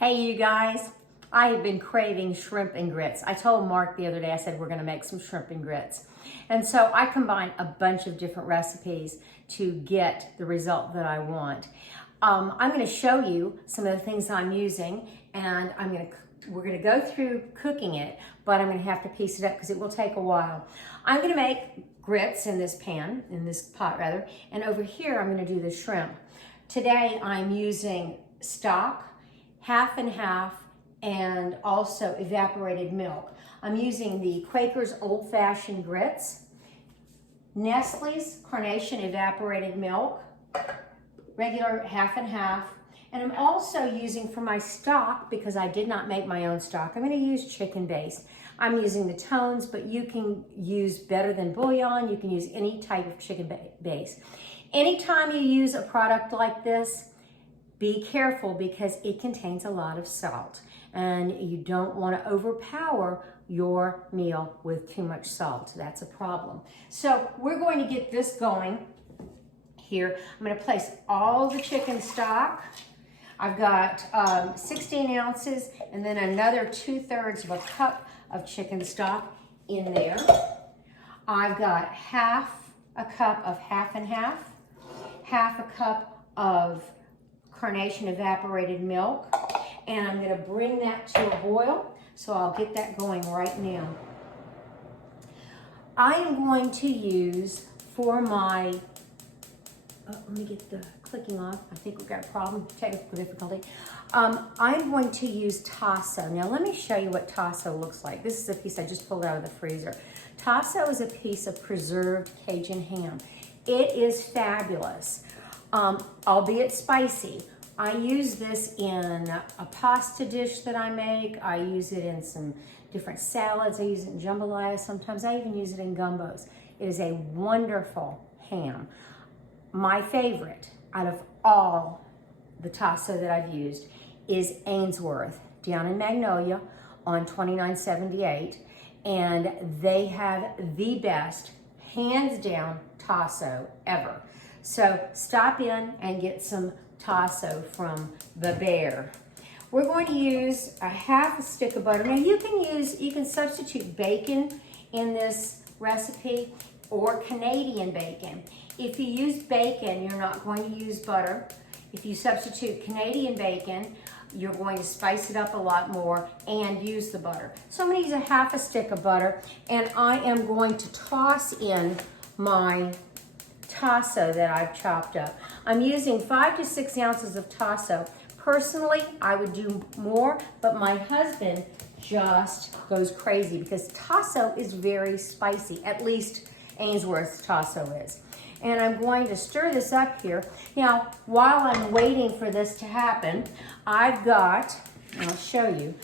Hey you guys, I have been craving shrimp and grits. I told Mark the other day, I said we're gonna make some shrimp and grits. And so I combined a bunch of different recipes to get the result that I want. I'm gonna show you some of the things I'm using, and we're gonna go through cooking it, but I'm gonna have to piece it up because it will take a while. I'm gonna make grits in this pan, in this pot rather, and over here I'm gonna do the shrimp. Today I'm using stock, half and half, and also evaporated milk. I'm using the Quaker's Old Fashioned Grits, Nestle's Carnation Evaporated Milk, regular half and half, and I'm also using for my stock, because I did not make my own stock, I'm going to use chicken base. I'm using the tones, but you can use better than bouillon. You can use any type of chicken base. Anytime you use a product like this, be careful because it contains a lot of salt and you don't want to overpower your meal with too much salt. That's a problem. So we're going to get this going here. I'm going to place all the chicken stock. I've got 16 ounces and then another 2/3 of a cup of chicken stock in there. I've got half a cup of half and half, half a cup of Carnation evaporated milk, and I'm going to bring that to a boil, so I'll get that going right now. I am going to use for my, let me get the clicking off. I think we've got a problem, technical difficulty. I'm going to use tasso. Now let me show you what tasso looks like. This is a piece I just pulled out of the freezer. Tasso is a piece of preserved Cajun ham. It is fabulous. Albeit spicy. I use this in a pasta dish that I make. I use it in some different salads. I use it in jambalaya. Sometimes I even use it in gumbos. It is a wonderful ham. My favorite out of all the tasso that I've used is Ainsworth down in Magnolia on 2978. And they have the best, hands down, tasso ever. So stop in and get some tasso from the Bear. We're going to use a half a stick of butter. Now you can substitute bacon in this recipe or Canadian bacon. If you use bacon, you're not going to use butter. If you substitute Canadian bacon, you're going to spice it up a lot more and use the butter. So I'm going to use a half a stick of butter, and I am going to toss in my tasso that I've chopped up. I'm using 5 to 6 ounces of tasso. Personally, I would do more, but my husband just goes crazy because tasso is very spicy, at least Ainsworth's tasso is. And I'm going to stir this up here. Now, while I'm waiting for this to happen, I've got, and I'll show you,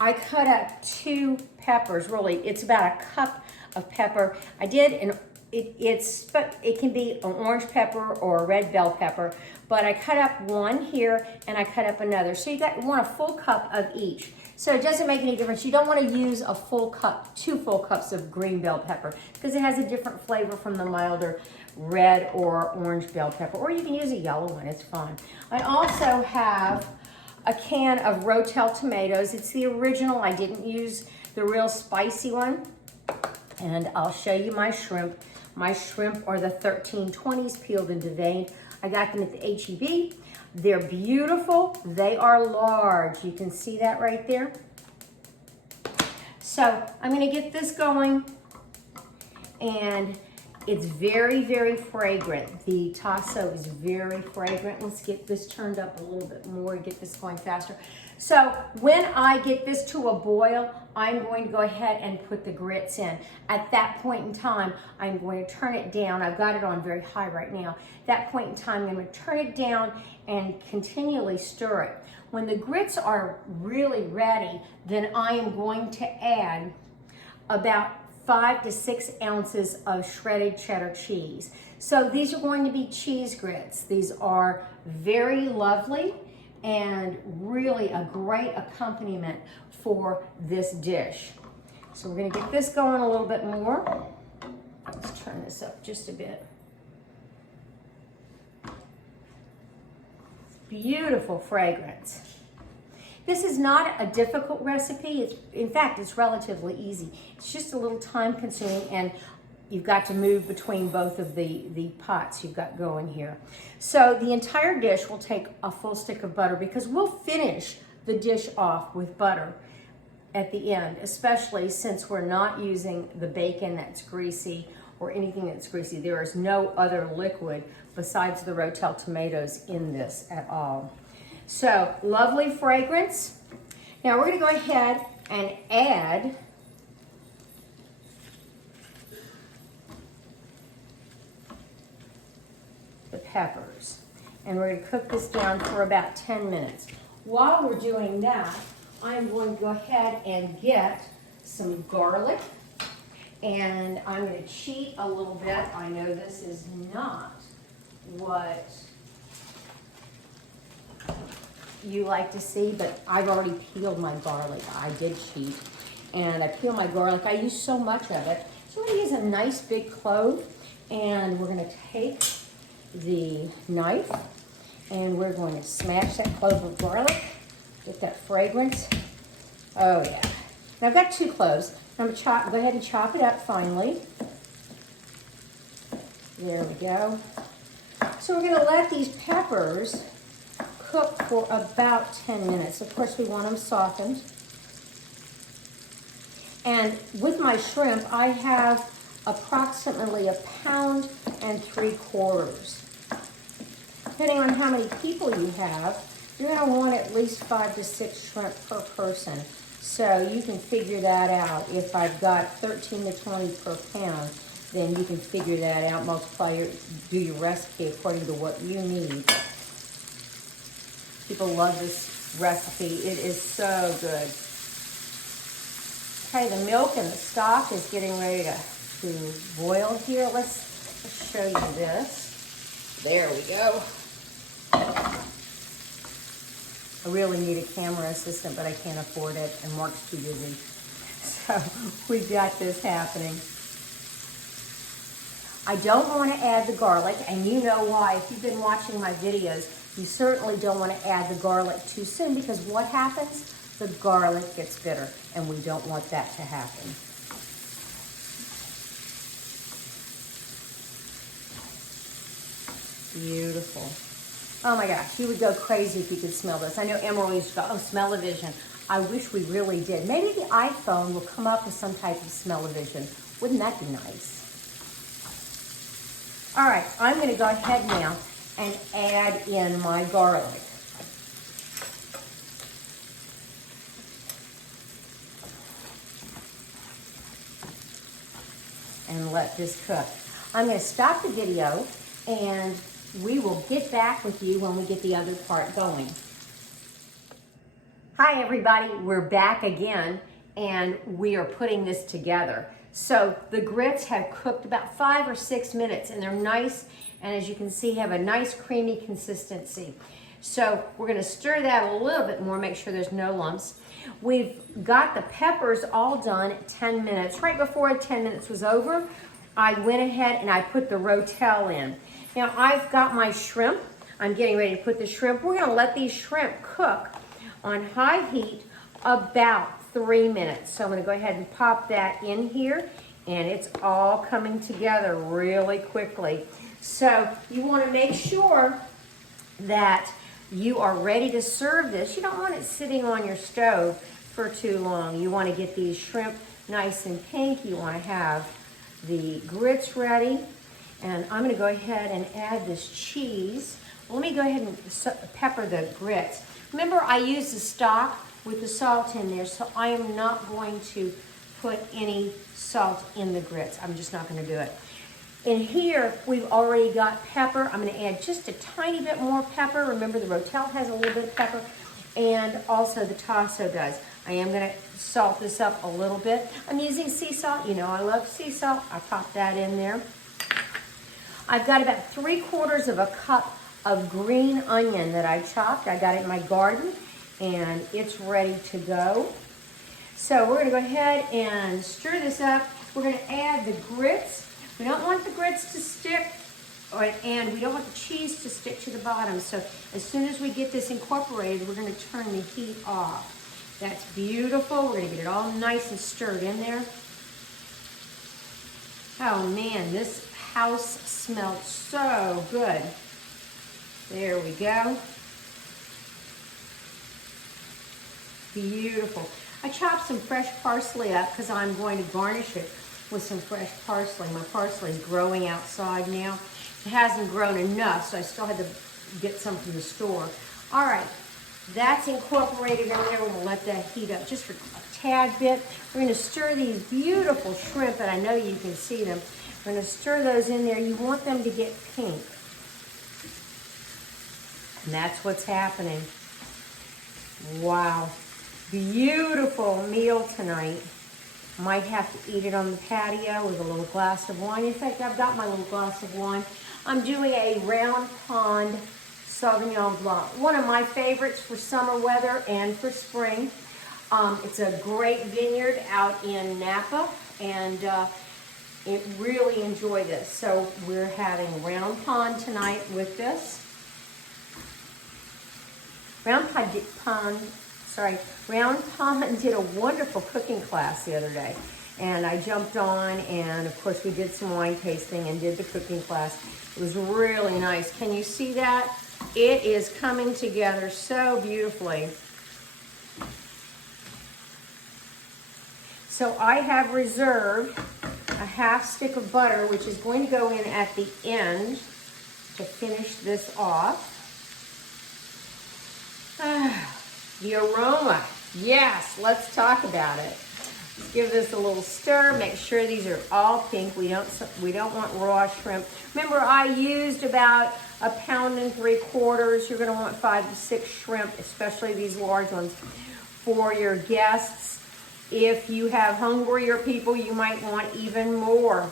I cut up 2 peppers, really, it's about a cup of pepper. I did an it can be an orange pepper or a red bell pepper, but I cut up one here and I cut up another. So you want a full cup of each. So it doesn't make any difference. You don't want to use a full cup, 2 full cups of green bell pepper because it has a different flavor from the milder red or orange bell pepper, or you can use a yellow one, it's fine. I also have a can of Rotel tomatoes. It's the original. I didn't use the real spicy one. And I'll show you my shrimp. My shrimp are the 1320s, peeled and deveined. I got them at the H-E-B. They're beautiful. They are large. You can see that right there. So I'm going to get this going. And it's very, very fragrant. The tasso is very fragrant. Let's get this turned up a little bit more and get this going faster. So when I get this to a boil, I'm going to go ahead and put the grits in. At that point in time, I'm going to turn it down. I've got it on very high right now. At that point in time, I'm going to turn it down and continually stir it. When the grits are really ready, then I am going to add about 5 to 6 ounces of shredded cheddar cheese. So these are going to be cheese grits. These are very lovely and really a great accompaniment for this dish. So we're going to get this going a little bit more. Let's turn this up just a bit. Beautiful fragrance. This is not a difficult recipe. In fact, it's relatively easy. It's just a little time consuming, and you've got to move between both of the pots you've got going here. So the entire dish will take a full stick of butter, because we'll finish the dish off with butter at the end, especially since we're not using the bacon that's greasy or anything that's greasy. There is no other liquid besides the Rotel tomatoes in this at all. So, lovely fragrance. Now we're gonna go ahead and add the peppers. And we're gonna cook this down for about 10 minutes. While we're doing that, I'm going to go ahead and get some garlic, and I'm going to cheat a little bit. I know this is not what you like to see, but I've already peeled my garlic. I did cheat, and I peeled my garlic. I use so much of it. So we're going to use a nice big clove, and we're going to take the knife, and we're going to smash that clove of garlic. Get that fragrance. Oh yeah. Now I've got 2 cloves. I'm going to go ahead and chop it up finely. There we go. So we're going to let these peppers cook for about 10 minutes. Of course, we want them softened. And with my shrimp, I have approximately 1.75 pounds. Depending on how many people you have, you're going to want at least 5 to 6 shrimp per person. So you can figure that out. If I've got 13 to 20 per pound, then you can figure that out, do your recipe according to what you need. People love this recipe. It is so good. Okay, the milk and the stock is getting ready to boil here. Let's show you this. There we go. I really need a camera assistant, but I can't afford it, and Mark's too busy. So we've got this happening. I don't want to add the garlic, and you know why. If you've been watching my videos, you certainly don't want to add the garlic too soon, because what happens? The garlic gets bitter, and we don't want that to happen. Beautiful. Oh my gosh, you would go crazy if you could smell this. I know Emerald used to go, oh, smell-o-vision. I wish we really did. Maybe the iPhone will come up with some type of smell-o-vision. Wouldn't that be nice? All right, I'm going to go ahead now and add in my garlic. And let this cook. I'm going to stop the video, and we will get back with you when we get the other part going. Hi everybody, we're back again, and we are putting this together. So the grits have cooked about 5 or 6 minutes, and they're nice, and as you can see, have a nice creamy consistency. So we're gonna stir that a little bit more, make sure there's no lumps. We've got the peppers all done at 10 minutes. Right before 10 minutes was over, I went ahead and I put the Rotel in. Now I've got my shrimp. I'm getting ready to put the shrimp. We're gonna let these shrimp cook on high heat about 3 minutes. So I'm gonna go ahead and pop that in here, and it's all coming together really quickly. So you wanna make sure that you are ready to serve this. You don't want it sitting on your stove for too long. You wanna get these shrimp nice and pink. You wanna have the grits ready. And I'm gonna go ahead and add this cheese. Let me go ahead and pepper the grits. Remember, I used the stock with the salt in there, so I am not going to put any salt in the grits. I'm just not gonna do it. In here, we've already got pepper. I'm gonna add just a tiny bit more pepper. Remember, the Rotel has a little bit of pepper, and also the tasso does. I am gonna salt this up a little bit. I'm using sea salt. You know I love sea salt. I pop that in there. I've got about 3/4 of a cup of green onion that I chopped. I got it in my garden, and it's ready to go. So we're gonna go ahead and stir this up. We're gonna add the grits. We don't want the grits to stick, and we don't want the cheese to stick to the bottom. So as soon as we get this incorporated, we're gonna turn the heat off. That's beautiful. We're gonna get it all nice and stirred in there. Oh man, this house smells so good. There we go. Beautiful. I chopped some fresh parsley up because I'm going to garnish it with some fresh parsley. My parsley is growing outside now. It hasn't grown enough, so I still had to get some from the store. All right, that's incorporated in there. We're gonna let that heat up just for a tad bit. We're gonna stir these beautiful shrimp, and I know you can see them. We're gonna stir those in there. You want them to get pink. And that's what's happening. Wow. Beautiful meal tonight. Might have to eat it on the patio with a little glass of wine. In fact, I've got my little glass of wine. I'm doing a Round Pond Sauvignon Blanc. One of my favorites for summer weather and for spring. It's a great vineyard out in Napa, and it really enjoy this. So we're having Round Pond tonight with this. Round Pond did a wonderful cooking class the other day, and I jumped on, and of course we did some wine tasting and did the cooking class. It was really nice. Can you see that? It is coming together so beautifully. So I have reserved a half stick of butter, which is going to go in at the end to finish this off. The aroma, yes, let's talk about it. Let's give this a little stir. Make sure these are all pink. We don't want raw shrimp. Remember, I used about 1.75 pounds. You're going to want 5 to 6 shrimp, especially these large ones, for your guests. If you have hungrier people, you might want even more.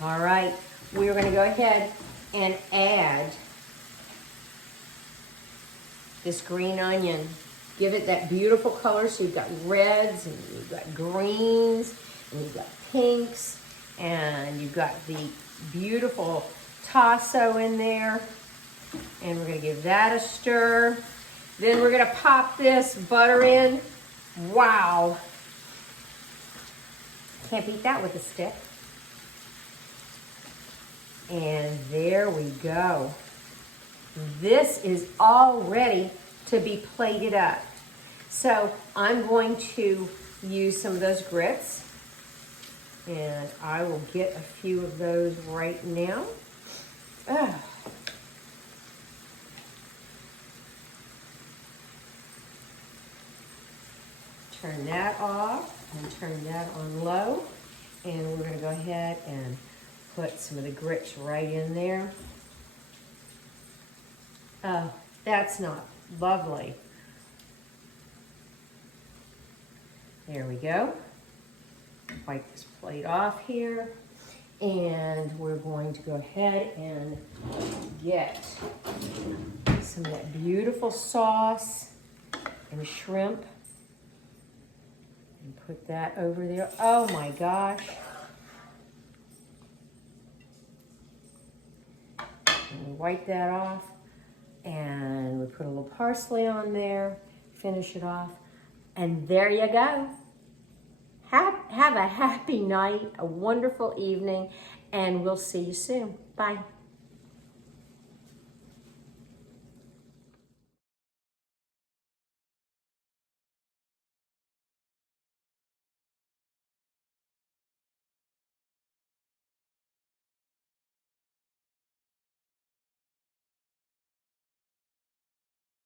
All right, we're going to go ahead and add this green onion. Give it that beautiful color. So you've got reds, and you've got greens, and you've got pinks, and you've got the beautiful tasso in there. And we're gonna give that a stir. Then we're gonna pop this butter in. Wow. Can't beat that with a stick. And there we go. This is all ready to be plated up. So I'm going to use some of those grits, and I will get a few of those right now. Turn that off and turn that on low, and we're going to go ahead and put some of the grits right in there. Oh, that's not lovely. There we go. Wipe this plate off here, and we're going to go ahead and get some of that beautiful sauce and shrimp and put that over there. Oh my gosh. And we wipe that off, and we put a little parsley on there, finish it off, and there you go. Have a happy night, a wonderful evening, and we'll see you soon. Bye.